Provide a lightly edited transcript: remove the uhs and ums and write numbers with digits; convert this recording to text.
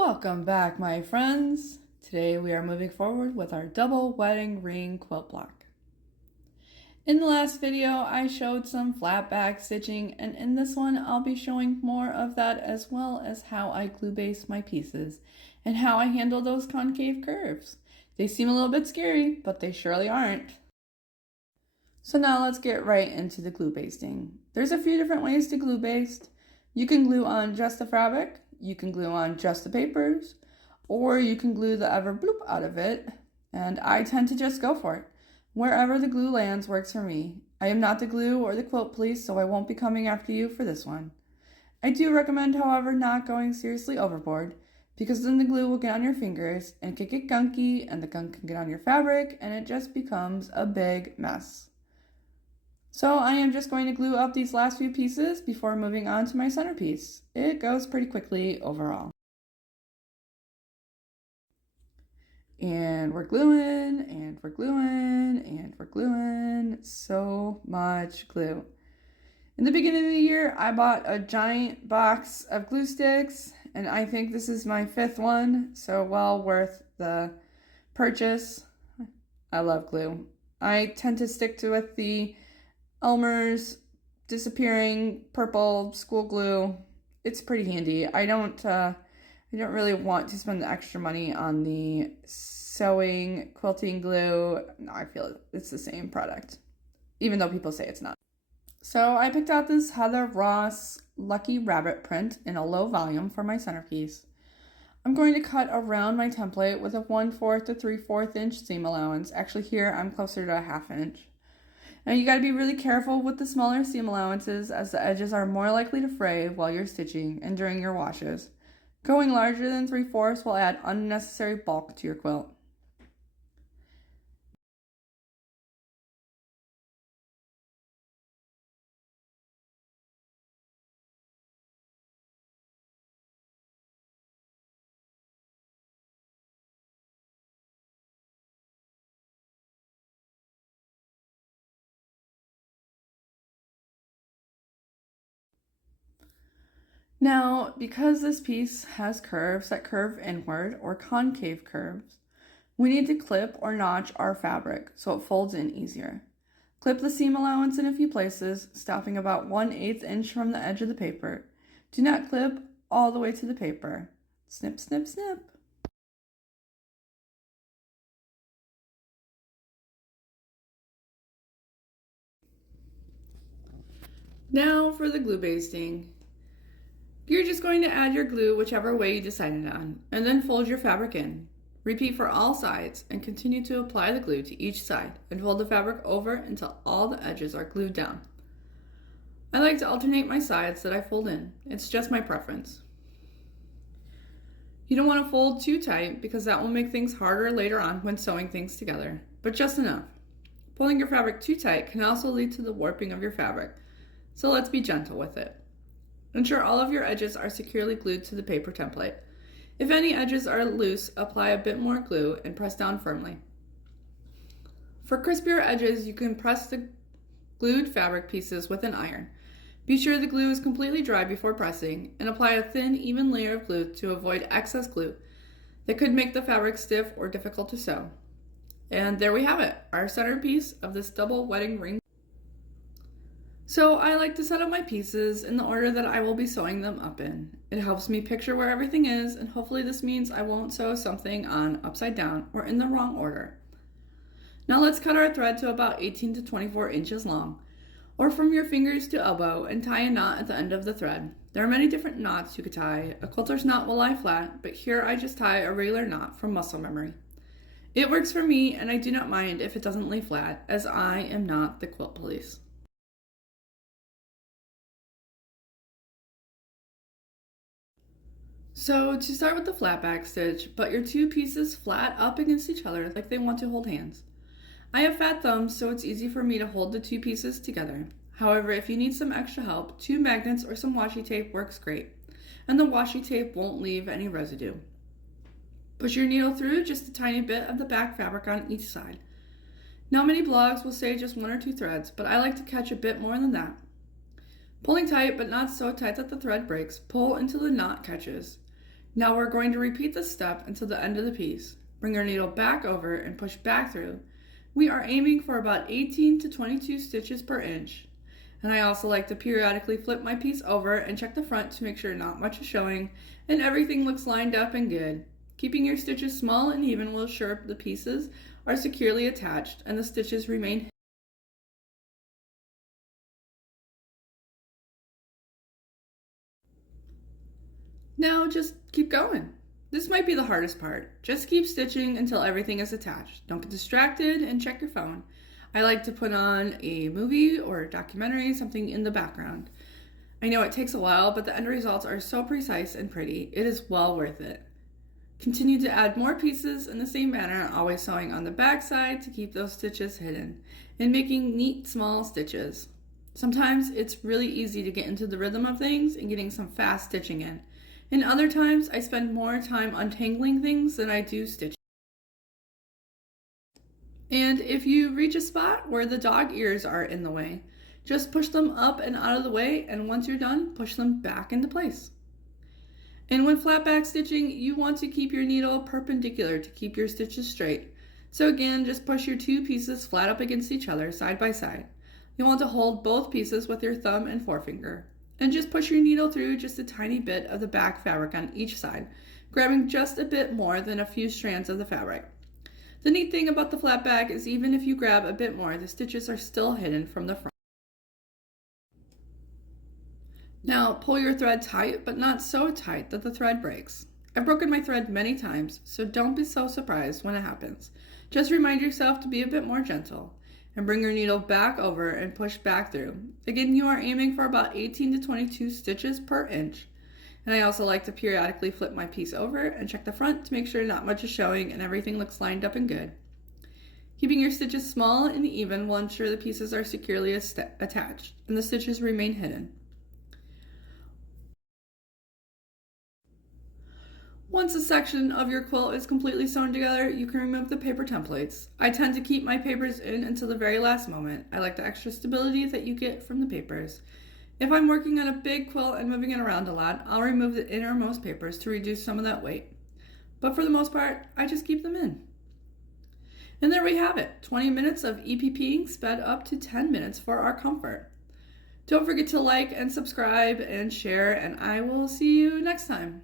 Welcome back, my friends. Today we are moving forward with our double wedding ring quilt block. In the last video, I showed some flatback stitching, and in this one, I'll be showing more of that as well as how I glue base my pieces and how I handle those concave curves. They seem a little bit scary, but they surely aren't. So now let's get right into the glue basting. There's a few different ways to glue baste. You can glue on just the fabric, you can glue on just the papers, or you can glue the ever bloop out of it, and I tend to just go for it. Wherever the glue lands works for me. I am not the glue or the quilt police, so I won't be coming after you for this one. I do recommend, however, not going seriously overboard, because then the glue will get on your fingers and it can get gunky, and the gunk can get on your fabric, and it just becomes a big mess. So I am just going to glue up these last few pieces before moving on to my centerpiece. It goes pretty quickly overall. And we're gluing, and we're gluing, and we're gluing. So much glue. In the beginning of the year, I bought a giant box of glue sticks, and I think this is my 5th one, so well worth the purchase. I love glue. I tend to stick to with the Elmer's disappearing purple school glue. It's pretty handy. I don't really want to spend the extra money on the sewing quilting glue. No, I feel it's the same product, even though people say it's not. So I picked out this Heather Ross Lucky Rabbit print in a low volume for my centerpiece. I'm going to cut around my template with a 1/4 to 3/4 inch seam allowance. Actually, here I'm closer to a 1/2 inch. Now you gotta be really careful with the smaller seam allowances, as the edges are more likely to fray while you're stitching and during your washes. Going larger than 3/4 will add unnecessary bulk to your quilt. Now, because this piece has curves that curve inward, or concave curves, we need to clip or notch our fabric so it folds in easier. Clip the seam allowance in a few places, stopping about 1/8 inch from the edge of the paper. Do not clip all the way to the paper. Snip, snip, snip. Now for the glue basting. You're just going to add your glue whichever way you decided on, and then fold your fabric in. Repeat for all sides and continue to apply the glue to each side and fold the fabric over until all the edges are glued down. I like to alternate my sides that I fold in. It's just my preference. You don't want to fold too tight because that will make things harder later on when sewing things together, but just enough. Pulling your fabric too tight can also lead to the warping of your fabric, so let's be gentle with it. Ensure all of your edges are securely glued to the paper template. If any edges are loose, apply a bit more glue and press down firmly. For crispier edges, you can press the glued fabric pieces with an iron. Be sure the glue is completely dry before pressing, and apply a thin, even layer of glue to avoid excess glue that could make the fabric stiff or difficult to sew. And there we have it, our centerpiece of this double wedding ring. So I like to set up my pieces in the order that I will be sewing them up in. It helps me picture where everything is, and hopefully this means I won't sew something on upside down or in the wrong order. Now let's cut our thread to about 18 to 24 inches long, or from your fingers to elbow, and tie a knot at the end of the thread. There are many different knots you could tie. A quilter's knot will lie flat, but here I just tie a regular knot from muscle memory. It works for me, and I do not mind if it doesn't lay flat, as I am not the quilt police. So to start with the flatback stitch, butt your two pieces flat up against each other like they want to hold hands. I have fat thumbs, so it's easy for me to hold the two pieces together. However, if you need some extra help, 2 magnets or some washi tape works great, and the washi tape won't leave any residue. Push your needle through just a tiny bit of the back fabric on each side. Now many blogs will say just 1 or 2 threads, but I like to catch a bit more than that. Pulling tight, but not so tight that the thread breaks, pull until the knot catches. Now we're going to repeat this step until the end of the piece. Bring your needle back over and push back through. We are aiming for about 18 to 22 stitches per inch. And I also like to periodically flip my piece over and check the front to make sure not much is showing and everything looks lined up and good. Keeping your stitches small and even will ensure the pieces are securely attached and the stitches remain. Now just keep going. This might be the hardest part. Just keep stitching until everything is attached. Don't get distracted and check your phone. I like to put on a movie or a documentary, something in the background. I know it takes a while, but the end results are so precise and pretty. It is well worth it. Continue to add more pieces in the same manner, always sewing on the back side to keep those stitches hidden and making neat small stitches. Sometimes it's really easy to get into the rhythm of things and getting some fast stitching in. And other times I spend more time untangling things than I do stitching. And if you reach a spot where the dog ears are in the way, just push them up and out of the way, and once you're done, push them back into place. And when flatback stitching, you want to keep your needle perpendicular to keep your stitches straight. So again, just push your two pieces flat up against each other, side by side. You want to hold both pieces with your thumb and forefinger. And just push your needle through just a tiny bit of the back fabric on each side, grabbing just a bit more than a few strands of the fabric. The neat thing about the flatback is even if you grab a bit more, the stitches are still hidden from the front. Now pull your thread tight, but not so tight that the thread breaks. I've broken my thread many times, so don't be so surprised when it happens. Just remind yourself to be a bit more gentle and bring your needle back over and push back through. Again, you are aiming for about 18 to 22 stitches per inch. And I also like to periodically flip my piece over and check the front to make sure not much is showing and everything looks lined up and good. Keeping your stitches small and even will ensure the pieces are securely attached and the stitches remain hidden. Once a section of your quilt is completely sewn together, you can remove the paper templates. I tend to keep my papers in until the very last moment. I like the extra stability that you get from the papers. If I'm working on a big quilt and moving it around a lot, I'll remove the innermost papers to reduce some of that weight. But for the most part, I just keep them in. And there we have it, 20 minutes of EPPing sped up to 10 minutes for our comfort. Don't forget to like and subscribe and share, and I will see you next time.